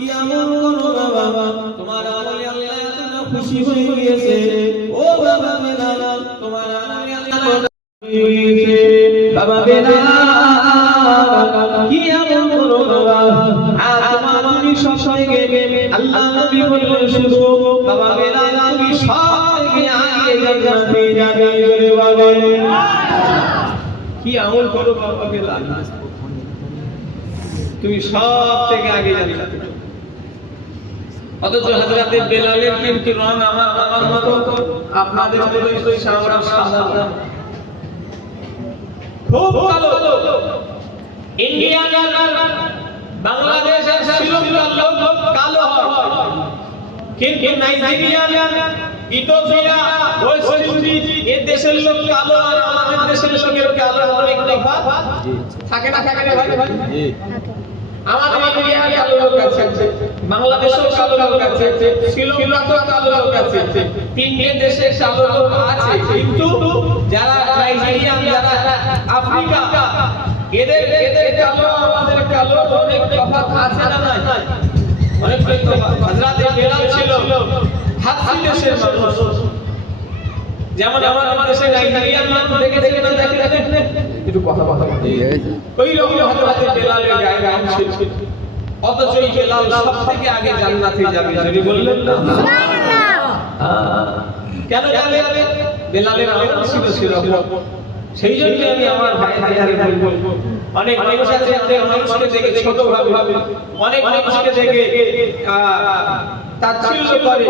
কি আমল করো বাবা, তোমার আমলে আল্লাহ এত খুশি হয়ে গিয়েছে। ও বাবা বেলাল, তোমার আমলে আল্লাহ হয়েছে। বাবা বেলাল কি আমল করো বাবা, আর তোমার তুমি সব থেকে আল্লাহ নবী বললেন শুধু বাবা বেলাল তুমি সব থেকে আগে জান্নাতে যাবে। বলে বলেন কি আমল করো বাবা বেলাল, তুমি সব থেকে আগে জান্নাতে। অথচ হযরত বেলালের কিন্তু রং আমার মতো আপনাদের মতো সাদা সাদা, খুব কালো। ইন্ডিয়া বাংলাদেশের শ্রীলঙ্কার লোক কালো হয়, কিন্তু নাইজেরিয়া, ইথিওপিয়া, ওয়েস্ট ইন্ডিজ এই দেশের লোক কালো আর আমাদের দেশের লোকের কালো অনেক তফাৎ থাকে না? থাকে না ভাই? জি। আমাদের ইন্ডিয়ায় কালো লোক আছে, বাংলাদেশেও কালো লোক আছে, শ্রীলঙ্কাতেও কালো লোক আছে, তিনটে দেশে কালো লোক আছে। কিন্তু যারা নাইজেরিয়ান, যারা আফ্রিকা, এদের কালো আমাদের কালো অনেক তফাৎ আছে না? নাই, অনেক তফাৎ। হযরত বেলাল ছিল হাবশী দেশের মানুষ, যেমন আমার দেশে নাইজেরিয়ান মানুষ দেখেছেন না? দেখেন একটু কথা ওই রকম হযরত বেলালের গায়ে রং ছিল। অথচ এই বেলাল সবথেকে আগে জান্নাতে যাবে। যদি বললেন না সুবহানাল্লাহ, কেন যাবে? বেলালের আমল ছিল সেরকম। সেই জন্য আমি আমার ভাইদের বলবো, অনেক মানুষ আছে অনেক মানুষকে দেখে ছোট ভাবে, অনেক মানুষকে দেখে তাচ্ছিল্য করে,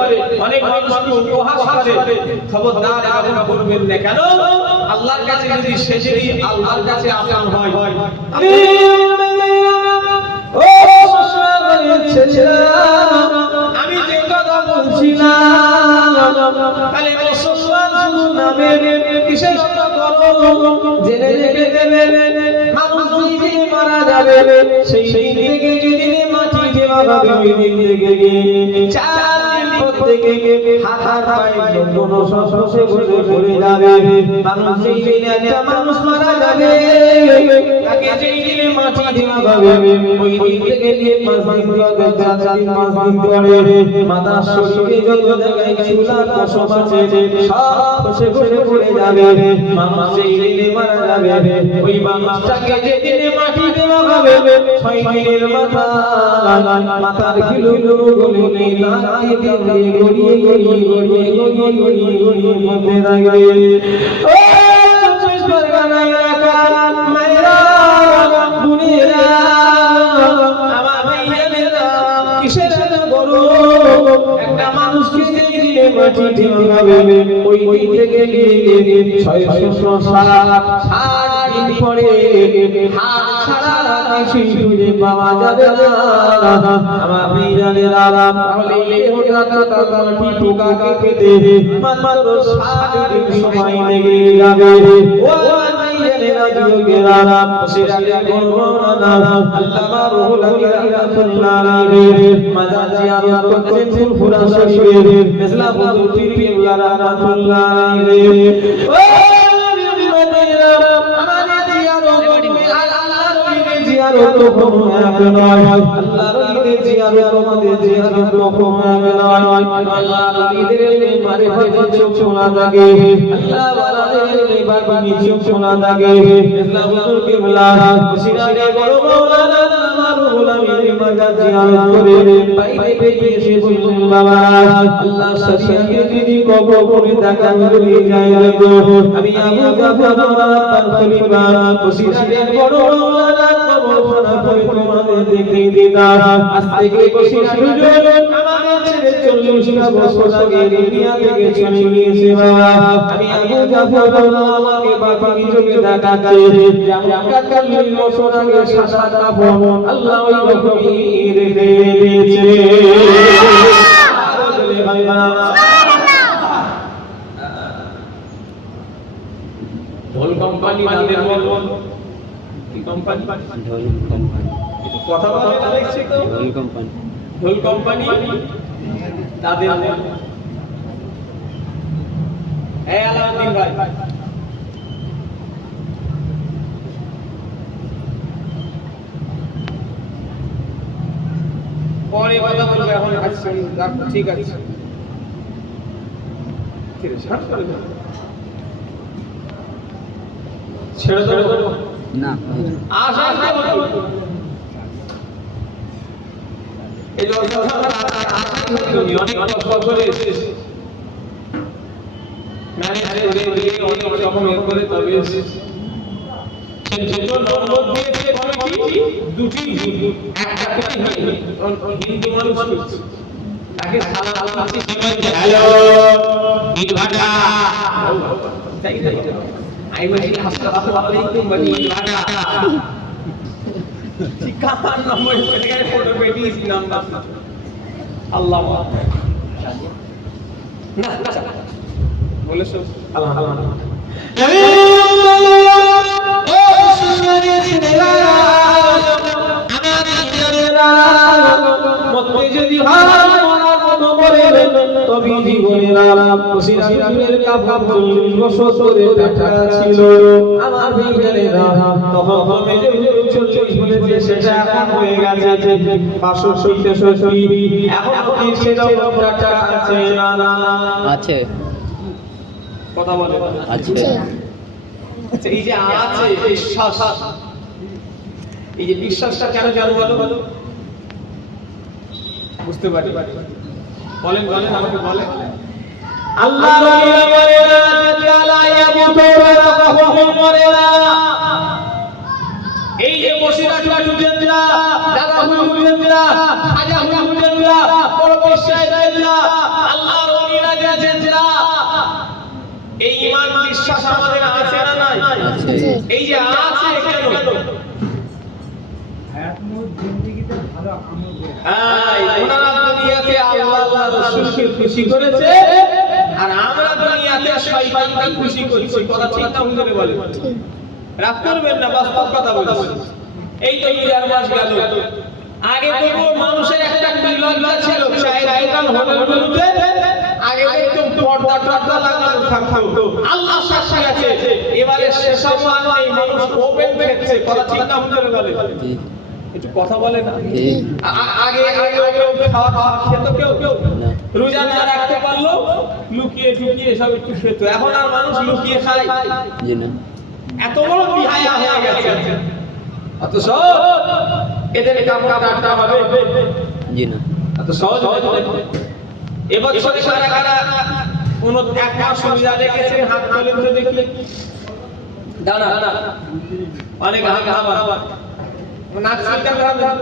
অনেক মানুষকে উপহাস করে। খবরদার এরকম করবেন না। কেন? আল্লাহর কাছে যদি সেজদি আল্লাহর কাছে আপন হয়। আমি যে কথা বলছিলাম, তাহলে মুসলমান শুধু নামের কিসের কথা করো? জেনে রেখে দেবেন মানুষ দুই দিনে মারা যাবে, সেই দিন থেকে যেদিনে মাটি দেওয়া হবে ওই দিন থেকে 4 দিন পর থেকে হাত পায়ে কোনো সশসে বসে পড়ে যাবে। মানুষ যেই দিনে একটা মানুষ মারা যাবে, তাকে যেই দিনে মাটি দেওয়া হবে ওই দিন থেকে নিয়ে 5 দিন পরে 4 দিন 5 দিন পরে মাথা শরীরে যত জায়গায় চুলা পশম আছে সব বসে বসে পড়ে যাবে। মানুষ যেই দিনে মারা যাবে ওই মানুষটাকে যে দিনে মাটি দেওয়া হবে 6 দিনের মাথার কিলুগুলো গলে লাগাই দিয়ে গড়িয়ে মধ্যে লাগে। ও 24 পরগনা এলাকার মায়েরা বোনেরা, আমার ভাইয়েরা, কিসের এত গরু? একটা মানুষকে যে দিনে মাটি দেওয়া হবে ওই দিন থেকে নিয়ে 660 দিন পরে হাত ছাড়া কিছু খুঁজে পাওয়া যাবে না। আমার ভাইজানের আরাম, তাহলে ওটা মাটি পোকা খেতে মাত্র 60 দিন সময় লেগে যাবে। ও ভাইজানেরা, যুবকের আরাম, সেটাকে করবো না। আল্লামা রুহুল আমিন রাহমাতুল্লাহ আলাইহি মাজার জিয়ারত করতেন ফুরফুরা শরীফে, মেজলা হুজুর পীর কেবলা রাহমাতুল্লাহ আলাইহি। ও ভাইজানেরা, আমাদের জিয়ারত আল্লাহর ওলিদের জিয়ারত কোনো এক নয়, আল্লাহর ওলিদের জিয়ারত আমাদের জিয়ারত কোনো এক নয়। আল্লাহর ওলিদের মারিফতের চোখ শোনা থাকে, আল্লাহ ওয়ালাদের বাণী চোখ শোনা থাকে। মেজলা হুজুর কেবলা সিরাজে বড় মাওলানা আমার রুহুল আমিন মাজার জিয়ারত করে বাইরে বেরিয়ে এসে বললেন, বাবা আল্লাহ শরীয়তে যদি কবর করে দেখা হয়ে যায় গো, আমি আবু জাফর আব্বাস খলিফা সিরাজে বড় মাওলানা কবরখানা করে তোমাদের দেখে দিতাম। আজ থেকে সিরাজ আমাদের ছেড়ে 40টা বছর আগে দুনিয়া থেকে চলে গিয়েছে। বাবা আমি আবু জাফর আমাকে বাকি চোখে দেখাচ্ছে, যেমন 40 বছর আগে সাদা কাপড় আল্লাহ ওই রকমই রেখে দিয়েছে। ভাই ঢোল কোম্পানি তাদের বল কি কোম্পানি? ঢোল কোম্পানি। কথা বলে না দেখছি তো, ঢোল কোম্পানি, ঢোল কোম্পানি তাদের। এই আলাউদ্দিন ভাই, পরে কথা বলবো, এখন আচ্ছা ঠিক আছে। ছেড়ে দেবো না আশা করবো এই যে অনেক কষ্ট করে ম্যানেজ করে দিয়ে অনেক রকম এর করে তবে দুটি একটা হিন্দু মানুষ তাকে হ্যালো ইট ভাটা তাই তাই আই বলি আসসালামু আলাইকুম বলি ইট ভাটা ঠিকানা নম্বর থেকে ফটো পেটিয়েছি নাম্বার আল্লাহ না বলে সব আলহামদুলিল্লাহ যদি তবে জীবনের আলাপ সিরাজুলের কাফাব 40 বছর ধরে দেখা ছিল আমার ভাইয়েরা তখন কমে যে 40 বলেছে সেটা এখন হয়ে গেছে 560 এখন কি সেরকম টাকা আছে না না আছে কথা বলে আছে আচ্ছা এই যে আছে বিশ্বাস, এই যে বিশ্বাসটা কেন জানো বলো বুঝতে পারি বলেন বলেন আমাকে বলেন আল্লাহ রাব্বুল তাআলা ইয়ামুতু ওয়া রাহমু মরেনা এই যে বসিরাটু হুজুররা দাদা হুজুররা খাজা হুজুররা পরবর্তী শায়েখরা আল্লাহর ওলিরা যারা এই ঈমান বিশ্বাস আমাদের আছে না নাই আছে এই যে আছে কেন ওনারা দুনিয়াতে আল্লাহ রাসূলকে খুশি করেছে আর আমরা দুনিয়াতে শয়তানকে খুশি করছি কথা ঠিক না হুজুরে বলে রাগ করবেন না বাস্তব কথা বলছি এই তো ইয়ার মাস গেল আগে তো মানুষের একটা নির্লজ্জা ছিল চায়ের দোকান হোটেলগুলোতে আগে দেখতো পর্দা লাগানো থাকতো আল্লাহ সাক্ষী আছে এবারে সেসব নেই মানুষ ওপেন দেখছে কথা ঠিক না হুজুরে বলে একটু কথা বলে না আগে খাওয়া খেত কেউ রোজা না রাখতে পারলো লুকিয়ে ঢুকিয়ে সব একটু খেত এখন আর মানুষ লুকিয়ে খায় জি না এত বড় বিহায়া হয়ে গেছে এত সব এদের কামড়া ডাক্তার হবে জি না এত সহজ এবছরে সারা কারা কোন এক মাস সুবিধা রেখেছে হাত তোলেন তো দেখলে দাঁড়া অনেক হাত খাওয়া নাক সিলকাতে হবে হাত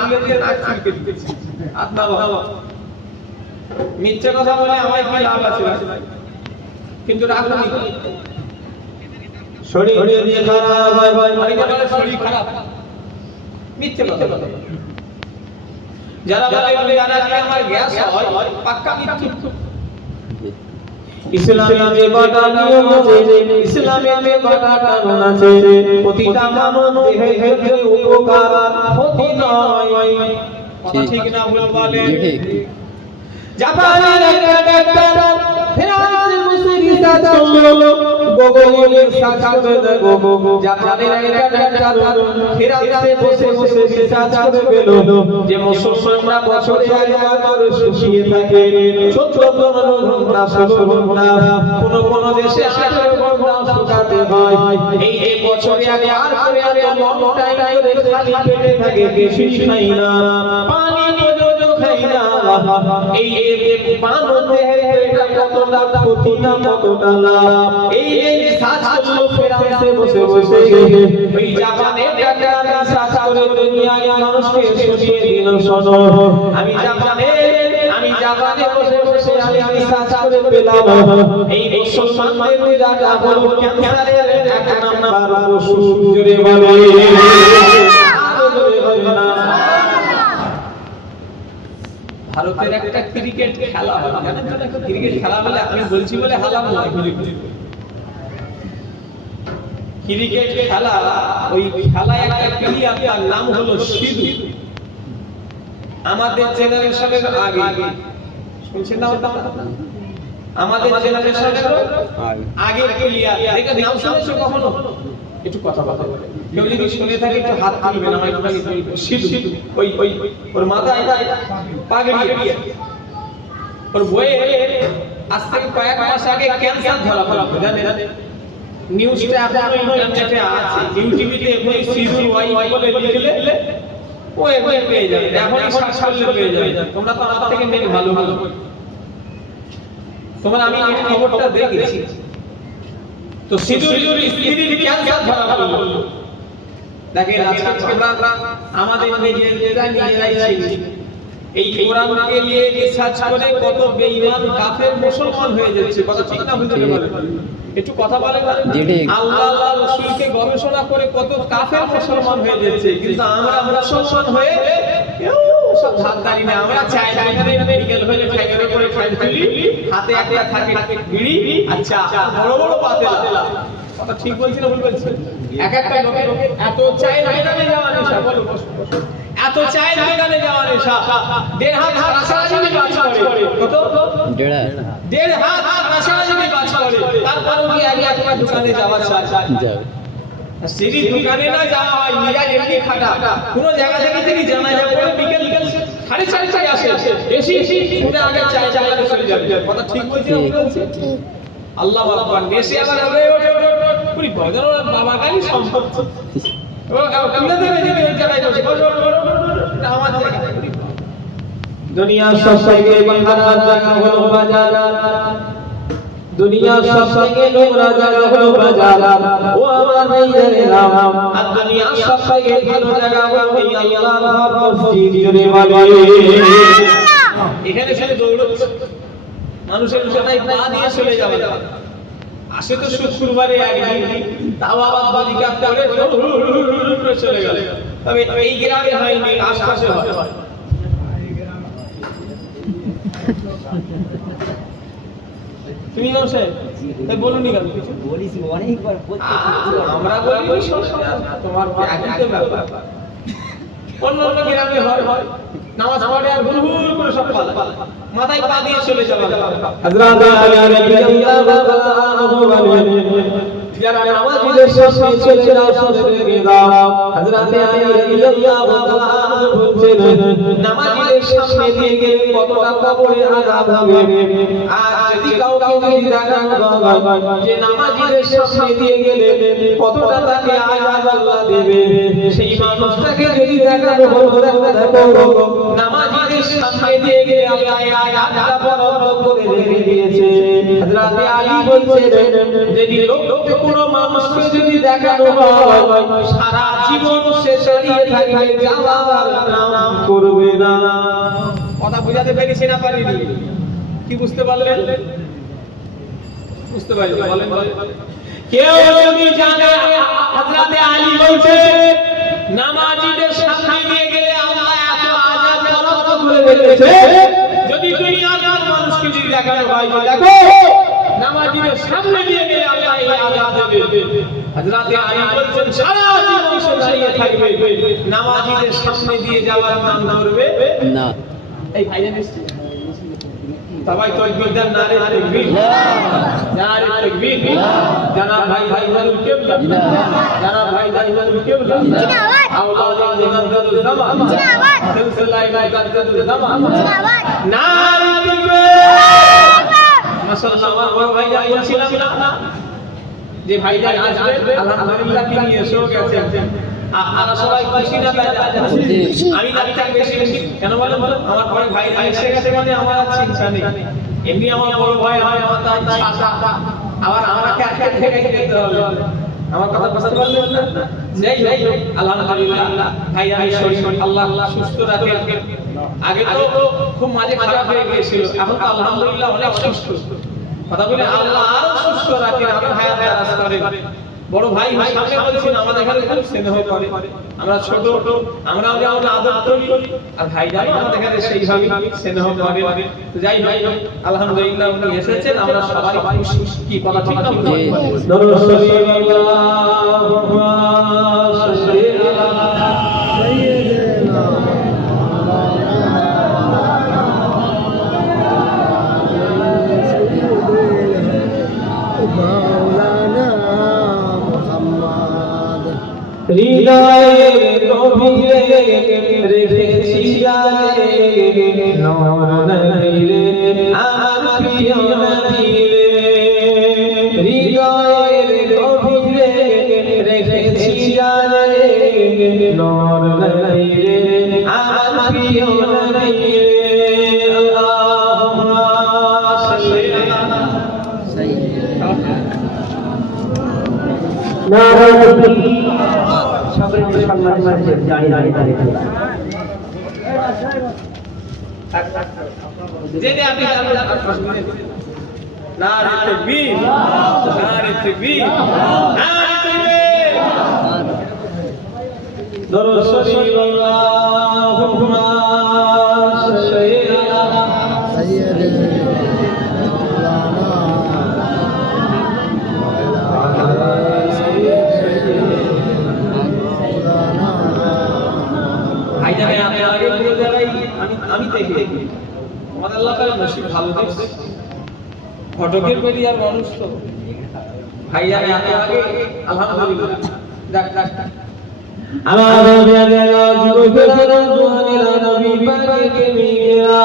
তুলে দিয়ে নাক সিলকে দিতেছি হাত না বাবা মিথ্যে কথা বলে আমার কি লাভ আছে কিন্তু রাখুনি শরীর দিয়ে খারাপ হয় অনেকে বলে শরীর খারাপ মিথ্যে কথা যারা বলে যারা আমার গ্যাস হয় পাক্কা মিথ্যে ইসলামে বাটা নিয়ম আছে ইসলামে বাটা কানুন আছে প্রতিটা মানব দেহের উপকার ক্ষতি নয় কথা ঠিক না ভুল বলে ঠিক জাপানের একটা ডাক্তার ফ্রান্সের মুসলিম চললো গোগোলের সাথে দেখো জাপানের একটা ডাক্তার ফ্রান্সে বসে বসে রিসার্চ করে পেল যে মুসলমানরা বছরে একবার করে শুকিয়ে থাকে 14 ঘন্টা 16 ঘন্টা কোন দেশে 18 ঘন্টা শুকাতে হয় এই বছরে একবার করে এত লং টাইম ধরে খালি পেটে থাকে কিছুই খাই না পানি পর্যন্ত খাই না এই মানব দেহের এটা কতটা ক্ষতি না কতটা লাভ এই রিসার্চ করলো ফ্রান্সে বসে বসে ওই জাপানের ডাক্তার রিসার্চ করে দুনিয়ার মানুষকে শুনিয়ে দিল শোনো আমি জাপানে বসে বসে আমি রিসার্চ করে পেলাম এই মুসলমানদের যারা হলো ক্যান্সারের এক নাম্বার ওষুধ জুড়ে বলে আরো জোরে বলে না ভারতের একটা ক্রিকেট খেলা হয় জানেন তো ক্রিকেট খেলা বলে আমি বলছি বলে হালাম না ক্রিকেট খেলা ওই খেলায় একটা প্লেয়ার তার নাম হলো সিধু আমাদের জেনারেশনের আগে শুনছেন না ওটা আমাদের জেনারেশনের আগে প্লেয়ার এর নাম শুনেছো কখনো একটু কথা বলা বলে কেউ যদি শুনে থাকে একটু হাত তুলবেন আমার একটু সিধু ওই ওই ওর মাথায় পাগড়ি ওর বইয়ে আজ থেকে কয়েক মাস আগে ক্যান্সার ধরা পড়লো জানেন নিউজটা এখনো ইন্টারনেটে আছে ইউটিউবে এখন সিধুর ওয়াই বলে লিখলে ও এখন পেয়ে যাবে এখনই সার্চ করলে পেয়ে যাবে তোমরা তো আমার থেকে নেট ভালো ভালো তোমরা আমি এই খবরটা দেখেছি তো সিধুর স্ত্রীর ক্যান্সার ধরা পড়লো দেখেন আজকে আমরা আমাদের নিজেরাই এই কোরআনকে নিয়ে রিসার্চ করে কত বেঈমান কাফের মুসলমান হয়ে যাচ্ছে কথা ঠিক না বুঝতে পারবেন একটু কথা বলেন আল্লাহ আল্লাহ রাসূলকে গবেষণা করে কত কাফের মুসলমান হয়ে যাচ্ছে কিন্তু আমরা মুসলমান হয়ে সব ধারদারি না আমরা চাই এখানে মেডিকেল হলে ঠ্যাঙ্গের উপরে খাই তুলি হাতে একটা থাকে বিড়ি আচ্ছা বড় বড় পাতেলা কথা ঠিক বলছি না ভুল বলছি এক একটা লোকের এত চাই দোকানে যাওয়া নেশা বলো এত চাই দোকানে যাওয়া নেশা দেড় হাত রাসায়নিক কাজ করে কত দেড় হাত রাসায়নিক কাজ করে তারপর কি আগে একটা দোকানে যাওয়া চাই যাও সিরি দোকানে না যাওয়া হয় নিজে এমনি খাটা কোন জায়গা থেকে তিনি জানা যায় পরে বিকেল 4:30 আসে বেশি শুনে আগে চাই জায়গাতে চলে যাবে কথা ঠিক বলছি না ভুল বলছি আল্লাহ আকবার নেশে আবার হবে পুরি বাজার বাবা গালি সম্ভব ও কিনে দেবে যদি ওই জায়গায় বসে আমার জায়গা দুনিয়া সব থেকে বাংলার জায়গা হলো বাজার দুনিয়া সব থেকে নোংরা জায়গা হলো বাজার ও আমার ভাইয়েরা আর দুনিয়া সব থেকে ভালো জায়গা হলো আল্লাহর মসজিদ জুড়ে বলে এখানে শুধু দৌড়চ্ছে মানুষের কথাই পা দিয়ে চলে যাবে আসে তো শুক্রবারে একদিন তাও আবার বালিকা করে চলে গেল তবে এই গ্রামে হয়নি আশপাশে হয় তুমি নাও স্যার তাই বলুন নি কেন কিছু বলিস অনেকবার আমরা বলি তোমার একই ব্যাপার অন্য গ্রামে হয় নামাজ পড়ে আর হুড় করে সব পালা মাথায় পা দিয়ে চলে যাবে হযরত আলী রাদিয়াল্লাহু আনহু বলেন যারা নামাজীদের সামনে চলে যাও সামনে দাও হযরত আলী রাদিয়াল্লাহু আনহু বলেন নামাজীদের সামনে দিয়ে গেলে কত টাকা পড়ে আযাব হবে আর যদি কাউকে যদি দেখানো হয় যে নামাজীদের সামনে দিয়ে গেলে কত টাকাকে আযাব আল্লাহ দেবে সেই মানুষটাকে যদি দেখানো হয় দেখো নামাজীদের সামনে দিয়ে গেলে আল্লাহ আয়াতটা বরাদ্দ করে রেখে দিয়েছে হযরত আলী বলছেন যদি লোককে কোনো মানুষকে যদি দেখানো হয় সারা জীবন সে দাঁড়িয়ে থাকবে যাওয়ার নাম করবে না কথা বুঝাতে পেরেছি না পারিনি কি বুঝতে পারলেন বুঝতে পারলেন বলেন কেউ যদি জানে হযরত আলী বলছে নামাজীদের সামনে দিয়ে গেলে আল্লাহ এত আযাব বরাদ্দ করে রেখেছে যদি দুনিয়ার মানুষকে যদি দেখানো হয় দেখো নামাজীদের সামনে দিয়ে গেলে আল্লাহ এই আযাব দেবে হযরত আলী বলছেন সারা জীবন সে দাঁড়িয়ে থাকবে নামাজীদের সামনে দিয়ে যাওয়ার নাম করবে না এই ভাইজান এসেছে সবাই তাকবীর দেন নারে তাকবীর নারে তাকবীর জানাব ভাই ভাইজানুল কিবলা জানাব ভাই ভাইজানুল কিবলা জিন্দাবাদ আওলাদ মুহাম্মদুল জামান জিন্দাবাদ সিলসিলায়ে মুকাদ্দাসুল জামান জিন্দাবাদ নারে তাকবীর মাশাআল্লাহ আমার বড় ভাইজান বলছিলাম না যে ভাইজান আসবে আলহামদুলিল্লাহ কি নিয়ে এসে গেছে আপনারা সবাই খুশি না আমি ডাক্তার বেশি কেন বলেন আমার বড় ভাই এসে গেছে মানে আমার আর চিন্তা নেই এমনি আমার বড় ভাই হয় আমার তাই ছাতা আবার আমাকে আজকে থেকে দিতে হবে আমার কথা বুঝতে পারলেন না যাই আলহামদুলিল্লাহ ভাই আমি শরীর আল্লাহ সুস্থ রাখে আগে তো খুব মাঝে খারাপ হয়ে গিয়েছিল এখন তো আলহামদুলিল্লাহ অনেক সুস্থ কথা বলে আল্লাহ আরো সুস্থ রাখে আরো হায়াত দারাজ করে বড় ভাই সামনে বলছেন আমাদের এখানে খুব স্নেহ করে আমরা ছোট আমরাও যেমন আদর করি আর ভাই জানো আমাদের এখানে সেইভাবে স্নেহ করে তো যাই ভাই আলহামদুলিল্লাহ উনি এসেছেন আমরা সবাই খুশি কি কথা ঠিক না দরুদ শরীফ আল্লাহুম্মা সাল্লি আলা সাইয়্যিদিনা মাওলানা মুহাম্মদ রেখেছি জানে নূর নবী রে আমার প্রিয় নবী রে হৃদয়ের গভীরে রেখেছি জানে নূর নবী রে আমার প্রিয় নবী রে আল্লাহুম্মা সাল্লি আলা নারে তাকবীর সকলে সম্মান করছে দাঁড়িয়ে দাঁড়িয়ে যেতে আপনি নারে তাকবীর নারে তাকবীর নারে তাকবীর দরুদ শরীফ আল্লাহুম্মা সাল্লি আলা আমি দেখি আমার আল্লাহ তাআলা নসিব ভালো দেখছে ফটকের বেরি আর মানুষ তো ভাইয়ারে এত আগে আলহামদুলিল্লাহ ডাক ডাক আমার জানেলা যুবকেরা জওয়ানেরা নবী পাকে মিরা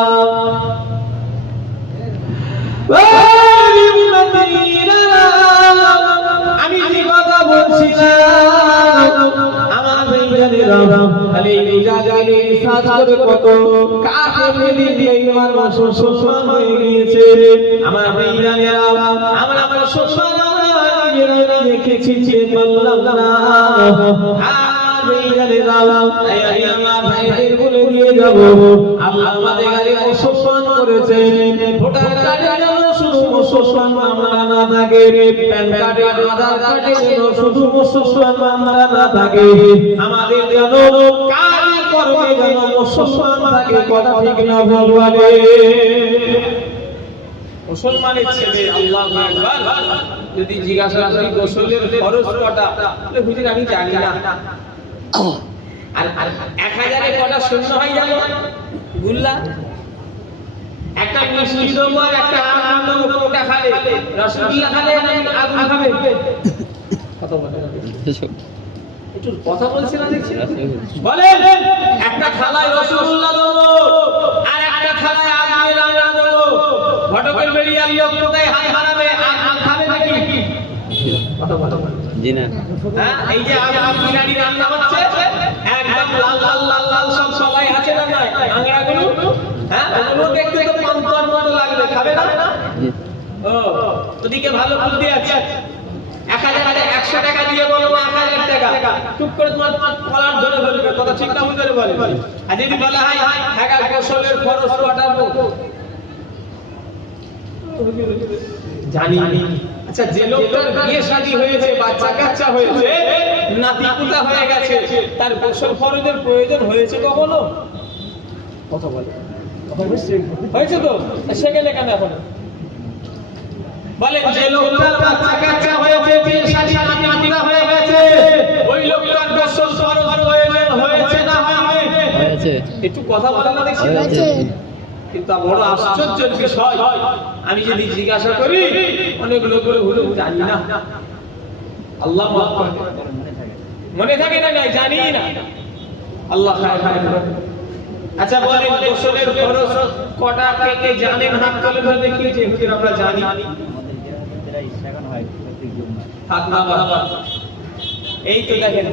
আমি যে কথা বলছিলাম আমার ভাইয়ারা খালি জাগালে সাজ করে কত কাফের দিলে ইমান মুসলমান হয়ে গিয়েছে আমার ভাইয়ারা আমরা মুসলমান নিজেরা দেখেছি যে বললাম না আমার ভাইদের বলে দিয়ে যাব আল্লাহ আমাদের গায়ে মুসলমান করেছে ভোটার কার্ডে যেন শুধু মুসলমান মামলা না থাকে প্যান কার্ডে আধার কার্ডে যেন শুধু মুসলমান মামলা না থাকে আমাদের যেন কাজে কর্মে যেন মুসলমান থাকে কথা ঠিক না ভগবানে মুসলমানের ছেলে আল্লাহু আকবার যদি জিজ্ঞাসা করি গোসলের ফরজ কটা তাহলে হুজুর আমি জানি না আর 1000 এ কটা শূন্য হয়ে যাবে গুল্লা একটা মিষ্টি দেবো আর একটা আম দেবো কোনটা খাবে রসগোল্লা খাবে না আগুন খাবে কথা বলে একটু কথা বলছি না দেখছি বলেন একটা থালায় রসগোল্লা দেবো আর একটা থালায় আগুনের রান্না দেবো ফটকের বেরিয়ে লোক কোথায় হাত হারাবে আম খাবে নাকি কথা বলো জি না হ্যাঁ এই যে আম বিরিয়ানি রান্না হচ্ছে একদম লাল লাল লাল লাল সব সবাই আছে না না আংড়াগুলো হ্যাঁ ওগুলো দেখতে তো পান্তার মতো লাগবে খাবে না ও ওদিকে ভালো বুদ্ধি আছে 100 টাকা দিয়ে বলো 1000 টাকা চুপ করে তোমার কলার ধরে ফেলবে কথা ঠিক না বুঝে বলে আর যদি বলা হয় টাকা গোসলের খরচ কাটাবো জানি আচ্ছা যে লোকটার বিয়ে শাদী হয়েছে বাচ্চা কাচ্চা হয়েছে নাতি পুতা হয়ে গেছে তার গোসল ফরজের প্রয়োজন হয়েছে কখনো কথা বলে হয়েছে তো সেখানে কেন এখন বলে যে লোকটার বাচ্চা কাচ্চা হয়েছে বিয়ে শাদী নাতি পুতা হয়ে গেছে ওই লোকটার গোসল ফরজ প্রয়োজন হয়েছে না হয়েছে একটু কথা বলে না দেখছি কিন্তু বড় আশ্চর্যের বিষয় আমি যদি জিজ্ঞাসা করি অনেক লোক বলে জানি না আল্লাহ মাফ করে মনে থাকে না জানি না আল্লাহ আচ্ছা বলেন গোসলের ফরজ কটা কে জানেন হাত তুলে দেখি যে হুজুর আমরা জানি হাত না বাবা এই তো দেখেন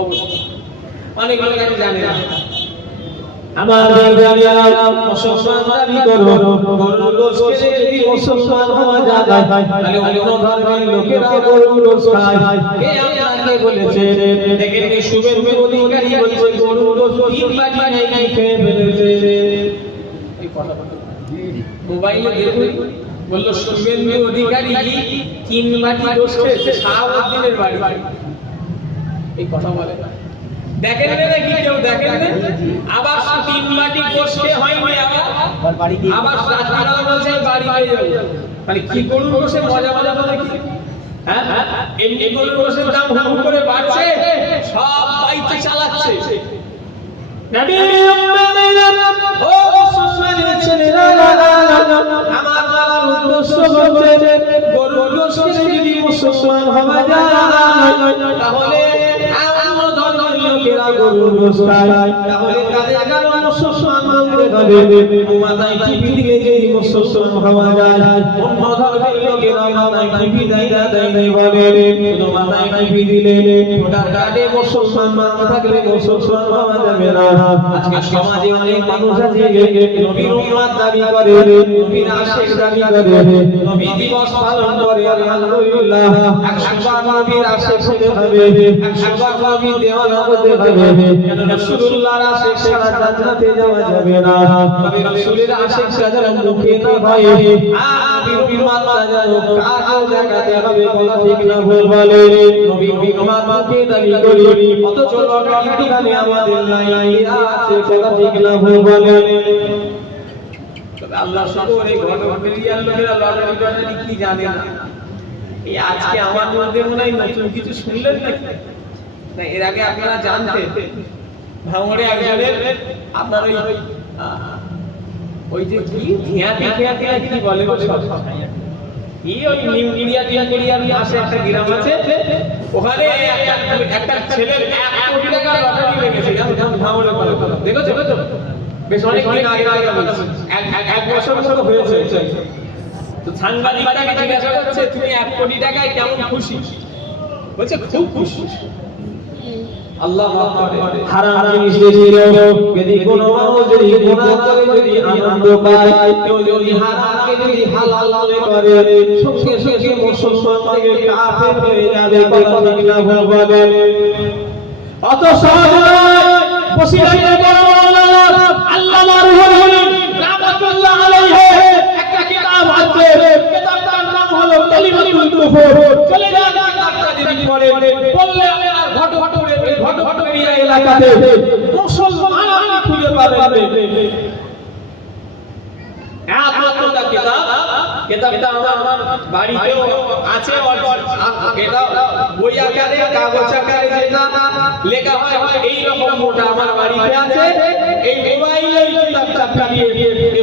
অবস্থা অনেক লোক জানে না আমার জানিয়া মুসলমান দাবি করো গরুর গোশত যদি মুসলমান হওয়া যায় তাহলে অন্য ধর্মের লোকেরা গরুর গোশত খায় কে আপনাকে বলেছে দেখেন এই শুভেন্দু অধিকারী বলছে গরুর গোশত তিন বাটি নাই খেয়ে ফেলেছে এই কথা মোবাইলে দেখুন বললো শুভেন্দু অধিকারী 3 বাটি গোশত খেয়েছে শাহাবুদ্দিনের বাড়ি এই কথা বলে দেখেন না কি কেউ দেখেন না আবার 3 বাটি গোশত হয়নি আবার রাত্রিবেলা বলছে বাড়ি হয়ে যাবে মানে কি গরুর গোশত মজা মজা তো দেখি হ্যাঁ এমনি গরুর গোশতের দাম হুম করে বাড়ছে সব বাইতে চালাচ্ছে নবী ও মুসলমানের ছেলেরা আমার বলার উদ্দেশ্য হচ্ছে গরুর গোশত যদি মুসলমান হওয়া যায় তাহলে অন্য ধর্মের লোকেরা গরুর গোশ খায় তাহলে তাদের কারো মুসলমান বলতে হবে মাথায় টিপি দিলে যদি মুসলমান হওয়া যায় অন্য ধর্মের লোকেরা মাথায় টিপি দেয় বলে শুধু মাথায় টিপি দিলে ভোটার কার্ডে মুসলমান না থাকলে মুসলমান হওয়া যাবে না। আজকে সমাজে অনেক মানুষ আছে নবীর উম্মত দাবি করে, নবীর আশিক দাবি করে, নবী দিবস পালন করে। আলহামদুলিল্লাহ 100 বার নবীর আশিক হতে হবে, 100 বার নবীর দেওয়ানা হতে হবে। কেন রাসূলুল্লাহর আশিক ছাড়া জান্নাতে যাওয়া যাবে না। নবী রাসূলের আশিক যারা মুখে না হয় আর নবীর উম্মত যেন কাজে দেখাতে হবে, বলা ঠিক না ভুল বলে। নবীর উম্মত মুখে দাবি করি অথচ লটারি দোকানে আমাদের নাই আছে, কথা ঠিক না ভুল বলে। তবে আল্লাহ শুকর এই ঘটনার লোকেরা লটারি কি জানে না। এই আজকে আমার মধ্যে মনে হয় নতুন কিছু শুনলেন নাকি? না এর আগে আপনারা জানতেন ভাঙড়ে একজনের আপনার ওই যে কি ধিয়াতি কি বলে কি ওই নিউ ইন্ডিয়ার পাশে একটা গ্রাম আছে, ওখানে একটা ছেলের 1 কোটি টাকা লটারি লেগেছে। ভাঙড়ে দেখেছো বেশ অনেক দিন আগে এক বছর মতো হয়েছে। তো সাংবাদিকটাকে জিজ্ঞাসা করছে তুমি 1 কোটি টাকায় কেমন খুশি? বলছে খুব খুশি। আল্লাহ হারাম জিনিস ছিল যদি কোনো মানুষ যদি গুনাহ করে যদি আনন্দ পায়, কেউ যদি হারামকে যদি হালাল মনে করে সঙ্গে সঙ্গে মুসলমান থেকে কাফের হয়ে যাবে, কথা ঠিক না ভুল বলে। অত সহজ নয়। বসিরাতে বড় আল্লামা রুহুল আমিন রাহমাতুল্লাহ আলাইহি একটা কিতাব আছে, কিতাবটার নাম হলো কালিমাতুল কুফর। চলে যান কিতাবটা যদি পড়লে আপনার ঘটঘটুরিয়া এলাকাতে মুসলমান আপনি খুঁজে পাবেন। এতটা কিতাবটা আমার বাড়িতেও আছে, এটা বই আকারে কাগজ আকারে যেটা লেখা হয় এই রকম মোটা আমার বাড়িতে আছে। এই মোবাইলে কিতাবটা চালিয়ে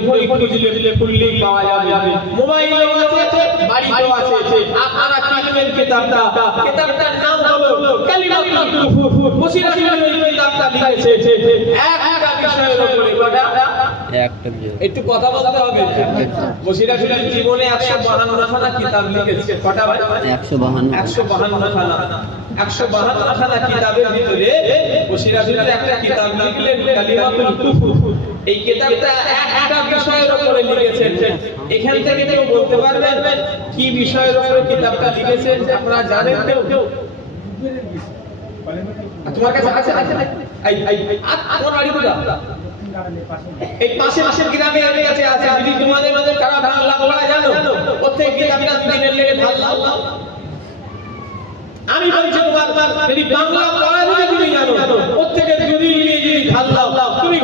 বই খুঁজলে খুললেই পাওয়া যাবে। মোবাইলেও আছে, বাড়িতেও আছে। আপনারা কিনবেন কিতাবটা। কিতাবটার নাম হলো কালিমাতুল কুফর। বসিরাতুল এই কিতাবটা লিখেছে একটা বিষয়ের উপরে। একটু কথা বলতে হবে। বসিরাতুল জীবনে 152 খানা কিতাব লিখেছে। কটা ভাই? 152 খানা। 152 খানা কিতাবের ভিতরে বসিরাতুল একটা কিতাব লিখলেন কালিমাতুল কুফর। এই কিতাবটা একটা বিষয়ের উপরে লিখেছেন। এখান থেকে কেউ বলতে পারবেন কি বিষয়ের উপরে কিতাবটা লিখেছেন? আপনারা জানেন কেউ? তোমার কাছে আছে? তোমার বাড়ি কোথায়? এই পাশের গ্রামে এর কাছে আছে। যদি তোমাদের কারা বাংলা বলা জানো, প্রত্যেক কিতাবটা দিনের লেগে ঢাললা। আমি বলছি তোমার যদি বাংলা পড়া যদি তুমি জানো, প্রত্যেকের যদি নিয়ে যদি ঢাললা তুমি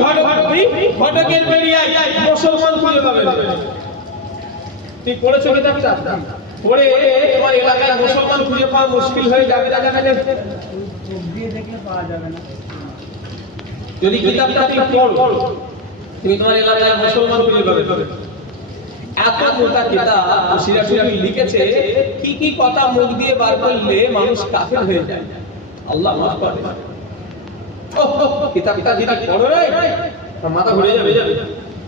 ঘটকের বেরিয়ায় মুসলমান খুঁজে পাবে। ঠিক পড়েছো কিতাবটা? পড়ে তোমার এলাকায় মুসলমান খুঁজে পাওয়া মুশকিল হয়ে যাবে। দিয়ে দেখলে পাওয়া যাবে না। যদি কিতাবটা তুমি পড়ো তুমি তোমার এলাকায় মুসলমান খুঁজে পাবে। এত মোটা কিতাব বসিরাতুল লিখেছে, কি কি কথা মুখ দিয়ে বার করলে মানুষ কাফের হয়ে যায়। আল্লাহ মাফ করে। কিতাবটা যদি পড়ো রে মাথা ঘুরে যাবে,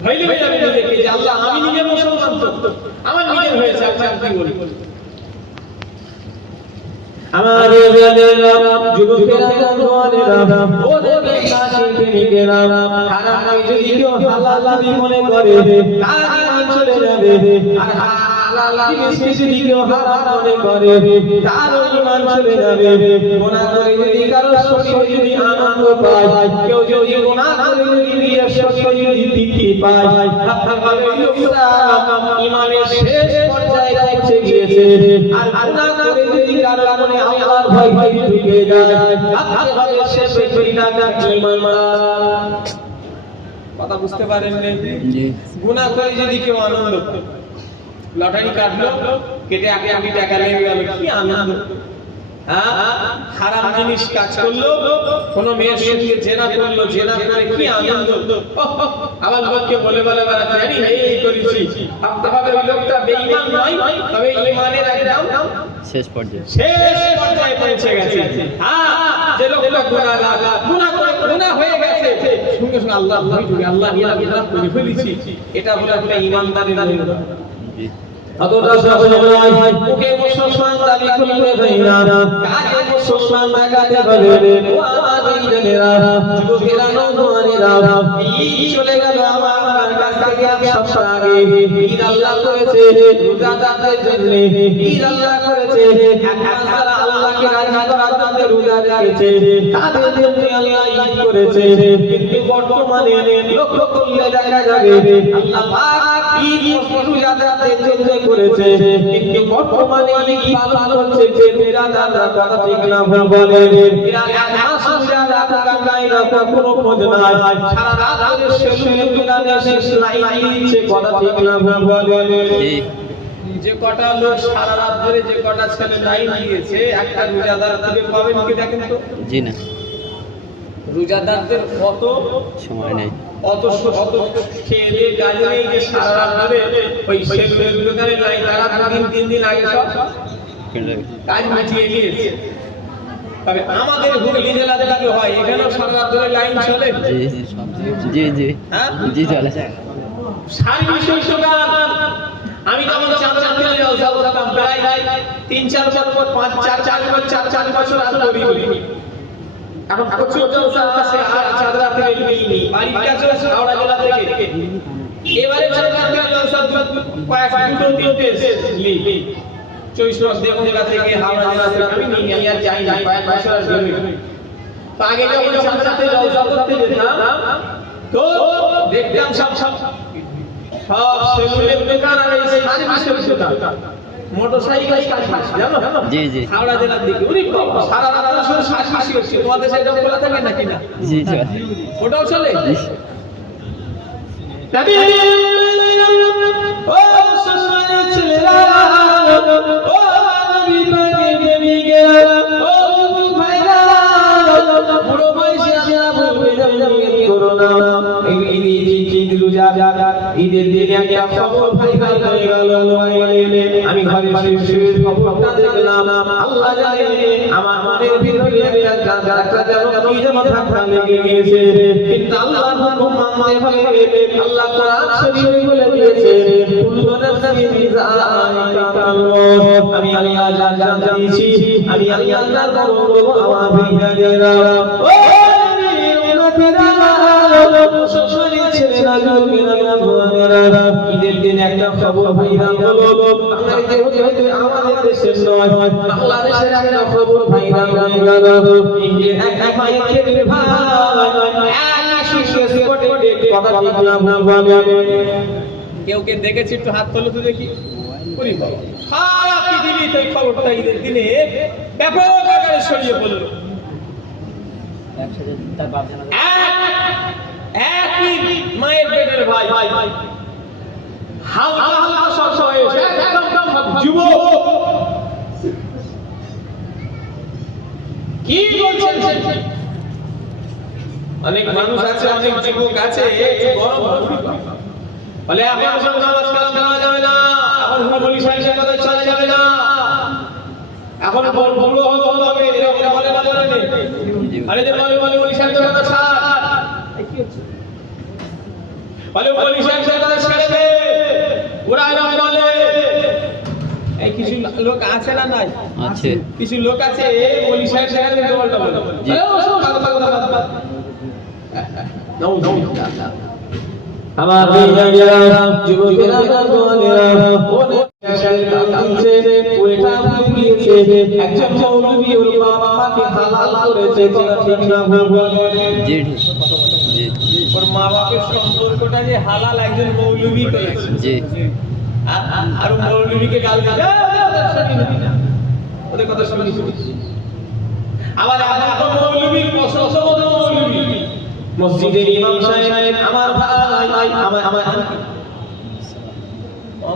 ভয় হয়ে যাবে নিজেকে যে আল্লাহ আমি নিজে মুসলমান, তো আমার নিজের হয়েছে। আপনার কি বলি? আমাদের যুবকেরা জওয়ানেরা ওদের কাছেরা হারাম যদি কেউ হালাল দাবি মনে করে তার ঈমান চলে যাবে। আর হালাল জিনিস যদি কেউ হারাম মনে করে তার ঈমান চলে যাবে। গুনাহ করে যদি কারো শরীরে যদি আনন্দ পায়, কেউ যদি গুনাহ করে যদি নিজের শরীরে যদি তৃপ্তি পায়, তাহলে ঈমানের শেষ পর্যায়ে পৌঁছে গিয়েছে। আর গুনাহ করে যদি কারো মনে আল্লাহর ভয় ঢুকে যায়, তাহলে সে বেঈমানটা ঈমান মারা। কথা বুঝতে পারেন না? গুনাহ করে যদি কেউ আনন্দ পায়, লটারি কাটলো, কেটে 1 কোটি টাকা লেগে গেল, কি আনন্দ। হারাম জিনিস কাজ করলো, কোন মেয়ের সঙ্গে জেনা করলো, জেনা করে কি আনন্দ, আবার লোককে বলে বলে বেড়াচ্ছে আমি এই করেছি। ভাবতে হবে ওই লোকটা বেঈমান নয়, তবে ঈমানের একদম শেষ পর্যায়ে পৌঁছে গেছে। যে লোকটা গুনাহগার, গুনাহ হয়ে গেছে, সঙ্গে সঙ্গে আল্লাহ আল্লাহ গুনাহ করে ফেলেছি, এটা হলো একটা ঈমানদারের লক্ষণ। জি অতটা সহজ নয়। মুখে মুসলমান দাবি করলে হয় না, কাজে মুসলমান দেখাতে হবে। ও আমার ভাইজানেরা, যুবকেরা, নওজওয়ানেরা, ঈদ চলে গেল আমার কাছ থেকে এক সপ্তাহ আগে। ঈদ আল্লাহ করেছে রোজাদারদের জন্য, ঈদ আল্লাহ করেছে এক মাস যারা আল্লাহকে রাজি করার জন্য রোজা রেখেছে, তাদের জন্য আল্লাহ ঈদ করেছে। কিন্তু বর্তমানে লক্ষ্য করলে দেখা যাবে আল্লাহ পাক ঈদ রোজাদারদের জন্য করেছে, কিন্তু বর্তমানে ঈদ পালন হচ্ছে যে রোজাদাররা, কথা ঠিক না ভুল বলে, এরা এক মাস রোজা রাখা যায় না, কোনো খোঁজ নাই, সারা রাত ধরে সেলুনের দোকানে শেষ লাইন দিচ্ছে, কথা ঠিক না ভুল বলে। যে কটা লোক সারা রাত ধরে যে কটা ছেলে লাইন দিয়েছে, একটা রোজাদার খুঁজে পাবেন কি দেখেন তো? জি না, রোজাদারদের কত সময় নেই, অত খেয়ে দিয়ে কাজ নেই যে সারা রাত ধরে ওই সেলুনের দোকানে লাইন, তারা তিন দিন আগে সব কাজ মিটিয়ে নিয়েছে। তবে আমাদের হুগলি জেলা থেকে হয়, এখানেও সারা রাত ধরে লাইন চলে। জি জি হ্যাঁ জি চলে। সার্ভিসের দোকান আমি তখন চাঁদা করতাম প্রায় 3-4 বছর, 4 বছর আগে করি। এখন প্রচুর জলসা আছে, আর চাঁদা থেকে নেই, বাড়ির কাছে হাওড়া জেলা থেকে এবারে সরকার থেকে জলসা কয়েক দুটো দিতে নেই। 24 দেবঙ্গা থেকে হাওড়া জেলা থেকে আমি নিই, আমি আর যাই না, কয়েক বছর আগে। তো আগে যখন চাঁদাতে জলসা করতে যেতাম, তো দেখতাম সব সেলুনের দোকান আর এই সার্ভিসের দোকান, মোটরসাইকেল সার্ভিস, জানো? জি জি হাওড়া জেলার দিকে ওরে বাবা, সারা রাত শুধু সার্ভিস করছে। তোমাদের সেটা খোলা থাকে নাকি না? জি চলে। ওটাও চলে? দাদি ও সুসমানের ছেলেরা, ও নবী পাকের নবীরা, ও ভাইরা, বুড়ো বয়সে আপনারা ভুলবে করো না। ঈদের দিনে একটা খবর ভাই হয়ে গেল। আমি ঘরে বসে খবরটা দেখলাম, আল্লাহ জানে আমার মনের ভিতরে একটা যেন কি যেন ধাক্কা লেগে গিয়েছে। কিন্তু আল্লাহর হুকুম মানতে হবে। আল্লাহ কোরআন শরীফে বলে দিয়েছে, কুল্লু নাফসিন যায়িকাতুল মউত। আমি আল্লাহ জানিয়েছি, আমি আল্লাহ বলবো আমার ভাইজানেরা, ও ঈদের দিন একটা খবর ভাইরাল হলো, আমাদের দেশের নয়, বাংলাদেশের একটা খবর ভাইরাল হয়ে গেল। একটা ভাইয়ের ভাই কথা ঠিক না বলে, কেউ কে দেখেছি একটু হাত তোলো তো দেখি। সারা পৃথিবীতে এই খবরটা ঈদের দিনে ব্যাপক আকারে ছড়িয়ে পড়লো। একই মায়ের পেটের ভাই, হালকা হালকা সব হয়েছে, একদম যুবক। কি বলছেন? অনেক মানুষ আছে, অনেক যুবক আছে, গরম বলে এখন সব নামাজ কালাম করা যাবে না, এখন বলি সাইকেল কথা চলা যাবে না, এখন বড় হবে, এরকম বলে বাজারে নেই। আরে যে বলে বলি সাইকেল কথা ছাড়, কি হচ্ছে? বলে বলি সাইকেল কথা ছেড়ে দে, ওরা এরকম বলে। এই কিছু লোক আছে না? নাই আছে, কিছু লোক আছে বলি সাইকেল কথা বলে। আমার ভাইজানেরা, যুবকেরা, জওয়ানেরা, অনেক শয়তান দিচ্ছে, ওইটা ভুলিয়েছে। একজন মৌলবি ওর বাবা মাকে হালাল করেছে, কথা ঠিক না ভুল বলে? জি জি ওর মা বাবার সম্পর্কটা যে হালাল একজন মৌলবি করেছে। জি আর মৌলবিকে গাল দিচ্ছে, ওদের কথা শুনি। আবার এখন মৌলবির পছন্দ মতো মৌলবি, মসজিদের ইমাম সাহেব আমার ভাই, আমার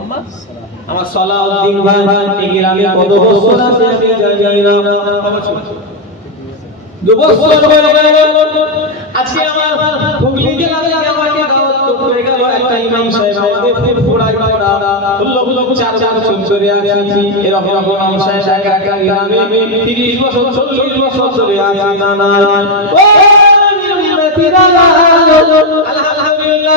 আমার সালাউদ্দিন ভাই এই গ্রামে কত বছর আছে আমি জানি না, দুবছর হয়ে গেল। আজকে আমার হুগলি জেলা থেকে আমাকে দাওয়াত করতে গেল একটা ইমাম সাহেব, আমাদের ফুরফুরায় পাড়া বলল 4 বছর ধরে আছি এরকম ইমাম সাহেব একা একা গ্রামে 30 বছর 40 বছর ধরে আছি না না। ও আলহামদুলিল্লাহ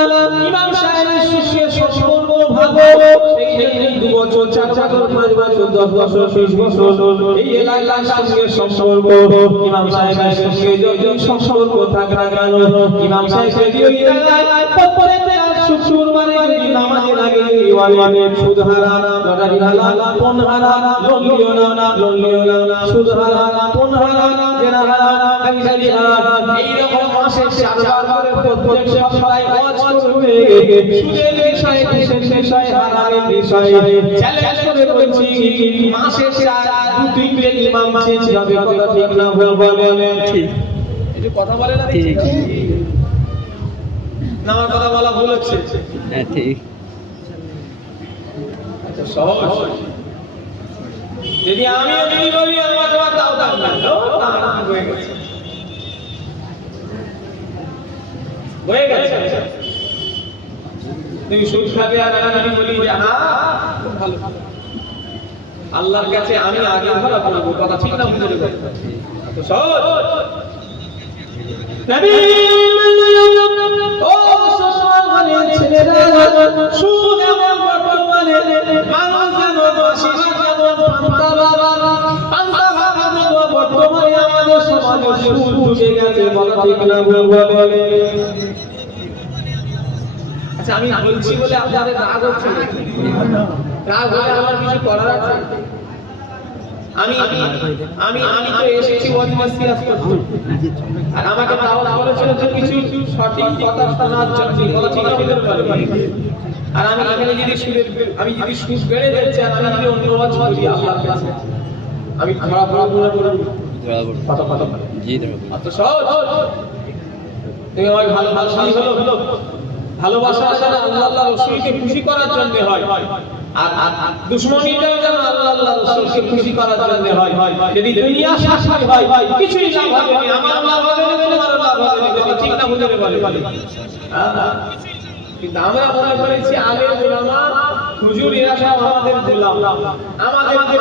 ইমাম সাহেবের শিষ্যের সম্পর্ক ভালো, এই 2 বছর 4 বছর 5 বছর 10 বছর 20 বছর এই এলাকার সঙ্গে সম্পর্ক, ইমাম সাহেবের সঙ্গে যদি সম্পর্ক থাকে না কেন, ইমাম সাহেব যদি ওই এলাকায় প্রত্যেকটা শুক্রবারে যদি নামাজে লাগে ওয়ালে সুদ হারাম লটারি হালাল কোন হারাম ললিও না সুদ হারাম কোন হারাম জেনা হারাম কাবিজারি হারাম, এই রকম মাসে 4 বার করে প্রত্যেক সপ্তাহে ওয়াজ করবে সুদের বিষয়ে ঘুষের বিষয়ে হারামের বিষয়ে চ্যালেঞ্জ করে বলছি মাসে 2-3 ইমাম চেঞ্জ হবে, কথা ঠিক না ভুল বলেন? ঠিক, এটা কথা বলে না ঠিক না, আমার কথা বলা ভুল হচ্ছে? হ্যাঁ ঠিক। আচ্ছা সহজ, যদি আমি যদি বলি আমাকে দাও দাও না হয়ে গেছে হয়ে গেছে। তুমি সুদ খাবে আর আমি বলি যে হ্যাঁ খুব ভালো, আল্লাহর কাছে আমি আগে ধরা পড়বো, কথা ঠিক না বুঝে দেবো? তো সহজ নবী ও মুসলমান ছেলেরা, সুদ এমন বর্তমানে মানুষ যেন বসিরা যেমন পান্তা ভাত বর্তমানে আমাদের সমাজে সুদ ঢুকে গেছে, বলা ঠিক না বলে? আচ্ছা আমি বলছি বলে আপনাদের রাগ হচ্ছে, রাগ হলে আমার কিছু করার আছে? আমি আমি আমি তো এসেছি ওয়াজিব সিরাজ করতে, আর আমাকে দাওয়াত করেছিল যে কিছু সঠিক কথা শোনার জন্য, বলা ঠিক না বলে? আর আমি এখানে যদি সুদ বেড়ে যাচ্ছে আর আমি যদি অন্য ওয়াজ করি আল্লাহর কাছে, আমি খারাপ কথা জি ধরো এত সহজ? তুমি আমার ভালোবাসা হলো ভালোবাসা যেন আল্লাহ রাসূলকে খুশি করার জন্য হয়, আর দুশমনীটাও যেন আল্লাহ রাসূলকে খুশি করার জন্য হয়। যদি দুনিয়া শাসন হয় কিছুই লাভ হবে না, আমার লাভ হবে না, তোমার লাভ হবে না, ঠিক না বুঝে বলে? কিন্তু আমরা মনে করেছি আলেম উলামা হুজুর এরা সব আমাদের গোলাম,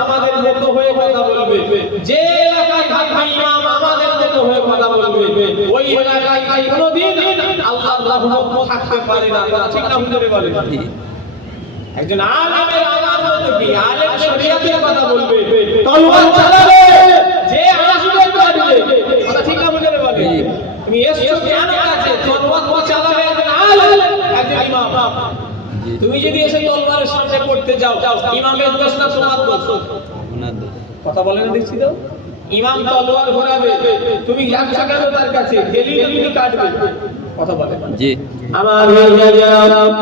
আমাদের মতো হয়ে কথা বলবে, যে এলাকায় থাকবে ইমাম আমাদের মতো হয়ে কথা বলবে, ওই এলাকায় কোনোদিন আল্লাহর হুকুম থাকতে পারে না, ঠিক না বুঝে বলে? একজন আলেমের আমার মতো কি আলেম শরীয়তের কথা বলবে, তলোয়ার চালাবে, যে আসবে করবে, কথা ঠিক না বুঝে বলে? তুমি এসছো কেন কাছে তলোয়ার চালাবে একজন আলেম একজন ইমাম, তুমি যদি এসে তলোয়ারের সামনে পড়তে যাও ইমামের দোষ না তোমার দোষ? কথা বলে না দেখছি তো, ইমাম তলোয়ার ঘোরাবে, তুমি যাচ্ছো কেন তার কাছে? গেলি তো তুমি কাটবে, কথা বলে? জি আমার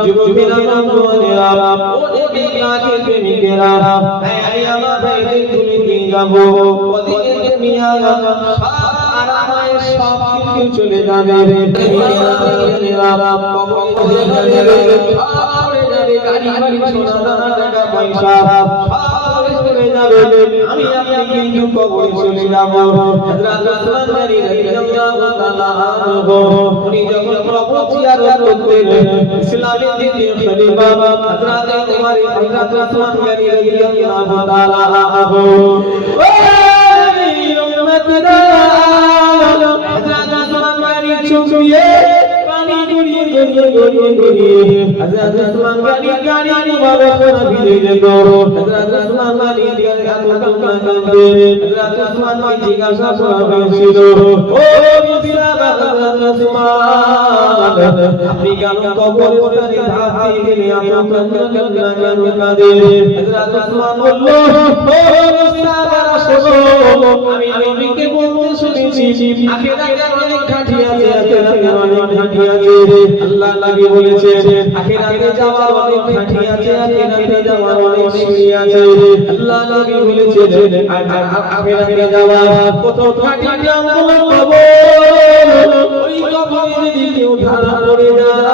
যুবকেরা বন্ধুরা ও দিনাকে প্রেমিকেরা, এই আমার ভাইকে তুমি দিয়ে যাবো ওদিকে মিয়া আরামায় সব কিছু চলে যাবে, গাড়ি সোনা দানা টাকা পয়সা আমি আপনি কিন্তু কবরে চলে যাব। হযরত ওসমান গনি রাদিয়াল্লাহু তাআলা আনহু উনি যখন প্রপোজিয়ার করতেন ইসলামের দ্বিতীয় খলিফা হযরত উমর হযরত ওসমান গনি রাদিয়াল্লাহু তাআলা আনহু ওই উম্মতরা হযরত ওসমান গনি চুকিয়ে পানি গড়িয়ে হযরত ওসমান গনি গাড়ি মুবারক ভিজে যেত, হযরত ওসমান গনি হযরত ওসমান কে জিজ্ঞাসা করা হয়েছিল, ও মুসলিম হযরত ওসমান আপনি কেন কবরস্থানে ধাপ দিয়ে গেলে আপনার কেন কাঁদে? হযরত ওসমান বলল, ও মুসলিম শোনো, আমি নবীকে বলতে শুনেছি আখিরাতের অনেক ঘাঁটি আছে, আখিরাতে অনেক ঘাঁটি আছে। আল্লাহ নবী বলেছে আখিরাতে যাওয়ার অনেক ঘাঁটি আছে, আখিরাতে যাওয়ার অনেক সিঁড়ি আছে। আল্লাহ নবী বলেছে আখিরাতে যাওয়ার প্রথম ঘাঁটির নাম হলো কবর। ওই কবরে যদি কেউ ধরা পড়ে যায়,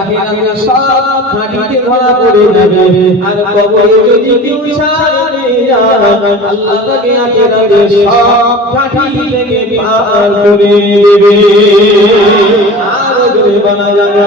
আখিরাতে সব ঘাঁটিতে ধরা পড়ে যাবে। আর কবরে যদি কেউ ছাড়ে যায়, আল্লাহ তাকে আখিরাতে সব ঘাঁটি থেকে পার করে দেবে। আর জোরে বলা যাবে